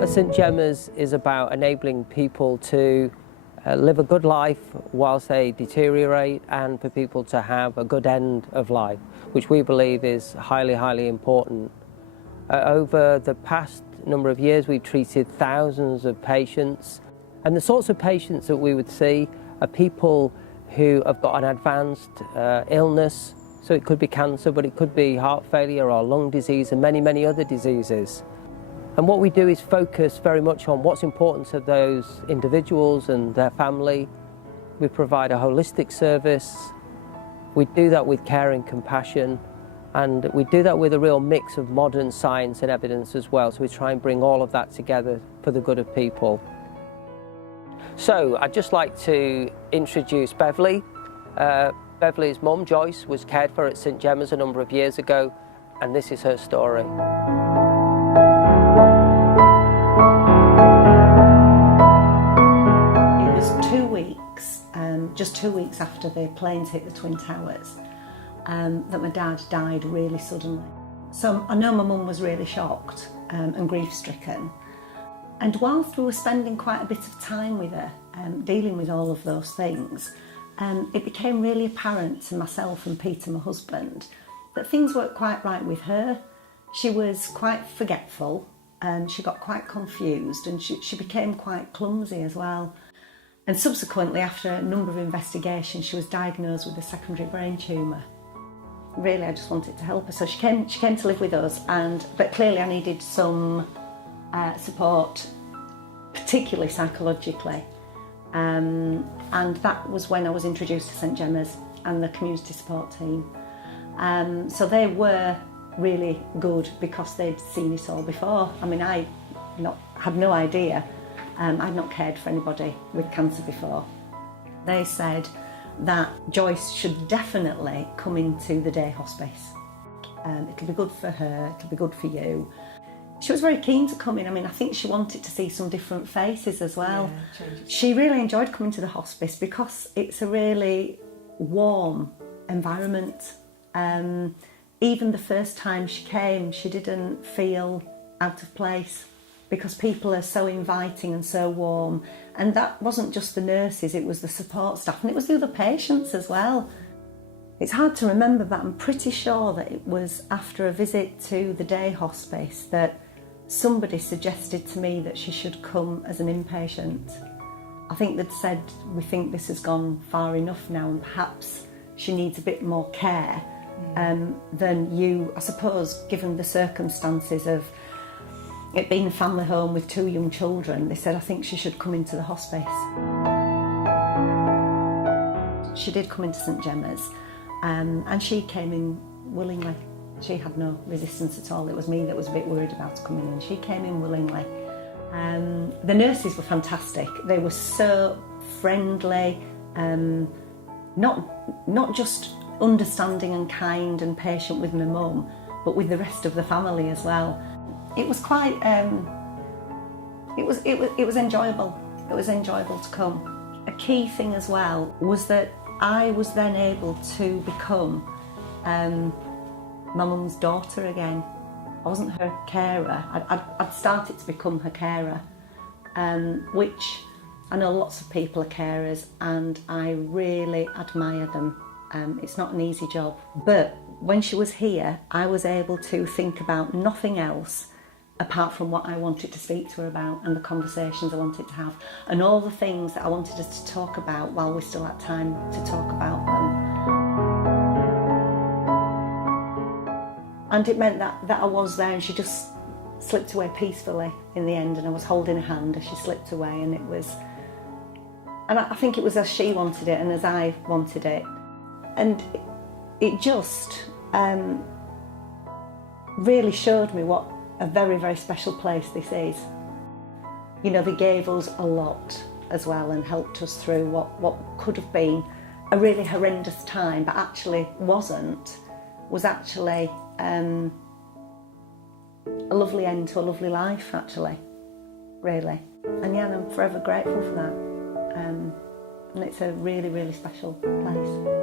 heart of St Gemma's is about enabling people to live a good life whilst they deteriorate, and for people to have a good end of life, which we believe is highly, highly important. Over the past number of years, we've treated thousands of patients, and the sorts of patients that we would see are people who have got an advanced illness. So it could be cancer, but it could be heart failure or lung disease and many, many other diseases. And what we do is focus very much on what's important to those individuals and their family. We provide a holistic service. We do that with care and compassion. And we do that with a real mix of modern science and evidence as well. So we try and bring all of that together for the good of people. So I'd just like to introduce Beverley. Beverley's mum, Joyce, was cared for at St Gemma's a number of years ago, and this is her story. It was 2 weeks, just 2 weeks after the planes hit the Twin Towers, that my dad died really suddenly. So I know my mum was really shocked and grief-stricken. And whilst we were spending quite a bit of time with her, dealing with all of those things, it became really apparent to myself and Peter, my husband, that things weren't quite right with her. She was quite forgetful, she got quite confused, and she became quite clumsy as well. And subsequently, after a number of investigations, she was diagnosed with a secondary brain tumour. Really, I just wanted to help her. So she came to live with us, but clearly I needed some support, particularly psychologically. And that was when I was introduced to St Gemma's and the community support team. So they were really good because they'd seen it all before. I mean, I had no idea. I'd not cared for anybody with cancer before. They said that Joyce should definitely come into the day hospice. It'll be good for her, it'll be good for you. She was very keen to come in. I mean, I think she wanted to see some different faces as well. Yeah, she really enjoyed coming to the hospice because it's a really warm environment. Even the first time she came, she didn't feel out of place because people are so inviting and so warm. And that wasn't just the nurses, it was the support staff, and it was the other patients as well. It's hard to remember, but I'm pretty sure that it was after a visit to the day hospice that somebody suggested to me that she should come as an inpatient. I think they'd said, we think this has gone far enough now and perhaps she needs a bit more care than you, I suppose, given the circumstances of it being a family home with 2 young children. They said, I think she should come into the hospice. She did come into St Gemma's and she came in willingly. She had no resistance at all. It was me that was a bit worried about her coming in. She came in willingly. The nurses were fantastic. They were so friendly, not just understanding and kind and patient with my mum, but with the rest of the family as well. It was quite, it was enjoyable. It was enjoyable to come. A key thing as well was that I was then able to become my mum's daughter again. I wasn't her carer. I'd started to become her carer, which I know lots of people are carers and I really admire them. It's not an easy job. But when she was here, I was able to think about nothing else apart from what I wanted to speak to her about and the conversations I wanted to have and all the things that I wanted us to talk about while we still had time to talk about them. And it meant that I was there and she just slipped away peacefully in the end, and I was holding her hand as she slipped away, and it was, and I think it was as she wanted it and as I wanted it. And it just really showed me what a very, very special place this is. You know, they gave us a lot as well and helped us through what could have been a really horrendous time, but actually wasn't, was actually a lovely end to a lovely life, actually, really. And yeah, I'm forever grateful for that. And it's a really, really special place.